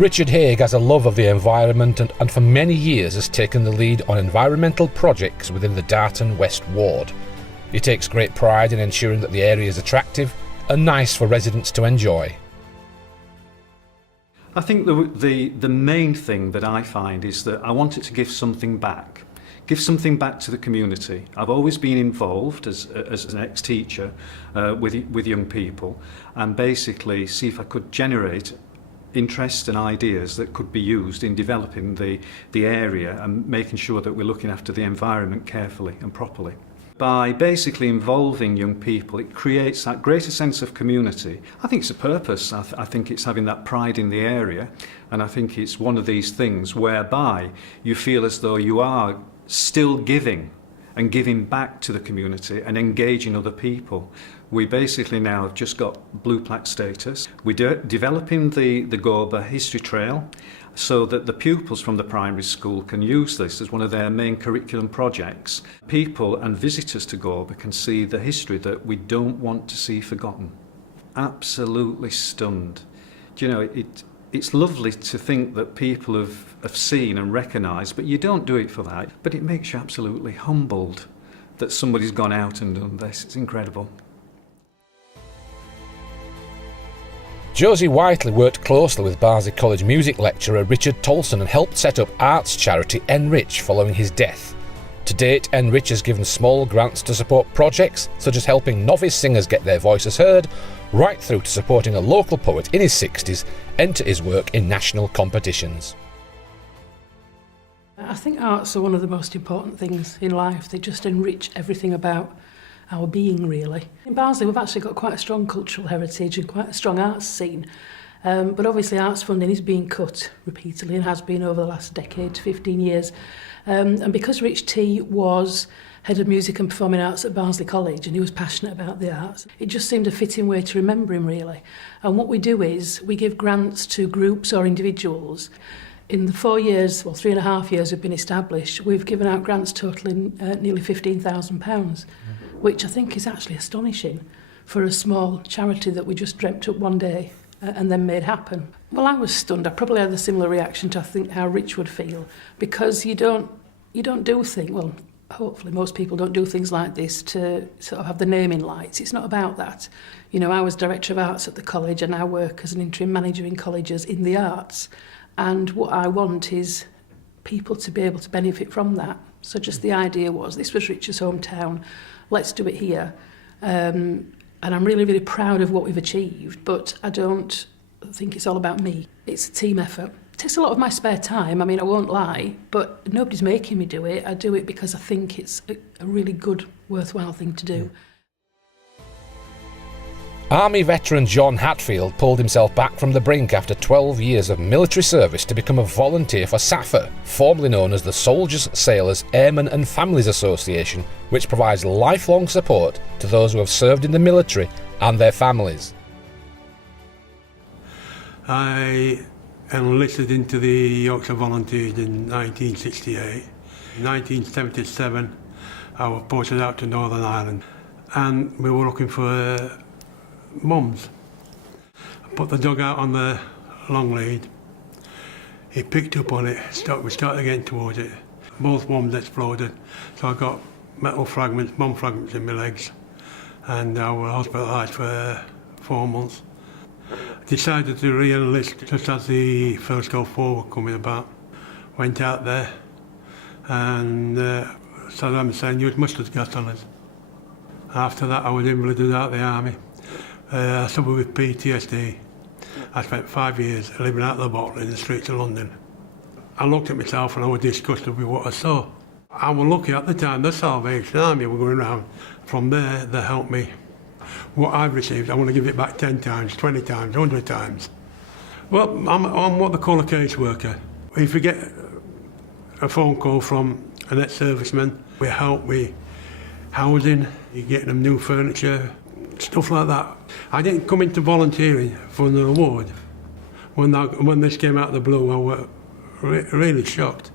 Richard Haig has a love of the environment and for many years has taken the lead on environmental projects within the Darton West Ward. He takes great pride in ensuring that the area is attractive and nice for residents to enjoy. I think the main thing that I find is that I want it to give something back. Give something back to the community. I've always been involved as an ex-teacher with young people, and basically see if I could generate interest and ideas that could be used in developing the area and making sure that we're looking after the environment carefully and properly. By basically involving young people, it creates that greater sense of community. I think it's a purpose. I think it's having that pride in the area, and I think it's one of these things whereby you feel as though you are still giving and giving back to the community and engaging other people. We basically now have just got blue plaque status. We're developing the Gorba History Trail so that the pupils from the primary school can use this as one of their main curriculum projects. People and visitors to Gorba can see the history that we don't want to see forgotten. Absolutely stunned. Do you know, it's lovely to think that people have seen and recognised, but you don't do it for that. But it makes you absolutely humbled that somebody's gone out and done this. It's incredible. Josie Whiteley worked closely with Barnsley College music lecturer Richard Tolson and helped set up arts charity Enrich following his death. To date, Enrich has given small grants to support projects such as helping novice singers get their voices heard, right through to supporting a local poet in his 60s enter his work in national competitions. I think arts are one of the most important things in life. They just enrich everything about our being, really. In Barnsley, we've actually got quite a strong cultural heritage and quite a strong arts scene. But obviously arts funding is being cut repeatedly and has been over the last decade to 15 years. And because Rich T was head of music and performing arts at Barnsley College and he was passionate about the arts, it just seemed a fitting way to remember him, really. And what we do is we give grants to groups or individuals. In the 4 years, well, 3.5 years we've been established, we've given out grants totaling nearly £15,000, which I think is actually astonishing for a small charity that we just dreamt up one day and then made happen. Well, I was stunned. I probably had a similar reaction to I think how Rich would feel, because you don't do things, well, hopefully most people don't do things like this to sort of have the name in lights. It's not about that. You know, I was Director of Arts at the college and I work as an interim manager in colleges in the arts. And what I want is people to be able to benefit from that. So just the idea was, this was Rich's hometown, let's do it here. And I'm really, really proud of what we've achieved, but I don't think it's all about me. It's a team effort. It takes a lot of my spare time, I mean, I won't lie, but nobody's making me do it. I do it because I think it's a really good, worthwhile thing to do. Army veteran John Hatfield pulled himself back from the brink after 12 years of military service to become a volunteer for SAFA, formerly known as the Soldiers, Sailors, Airmen and Families Association, which provides lifelong support to those who have served in the military and their families. I enlisted into the Yorkshire Volunteers in 1968. In 1977, I was posted out to Northern Ireland and we were looking for mums. I put the dog out on the long lead. He picked up on it, we started getting towards it. Both mums exploded, so I got metal fragments, bomb fragments in my legs, and I was hospitalised for 4 months. I decided to re-enlist just as the first Gulf War were coming about. Went out there, and Saddam Hussein used mustard gas on us. After that, I was invalided out of the army. I suffered with PTSD. I spent 5 years living out of the bottle in the streets of London. I looked at myself and I was disgusted with what I saw. I was lucky at the time, the Salvation Army were going around. From there, they helped me. What I've received, I want to give it back 10 times, 20 times, 100 times. Well, I'm what they call a caseworker. If you get a phone call from an ex-serviceman, we help with housing, you're getting them new furniture, stuff like that. I didn't come into volunteering for an award. When this came out of the blue, I was really shocked.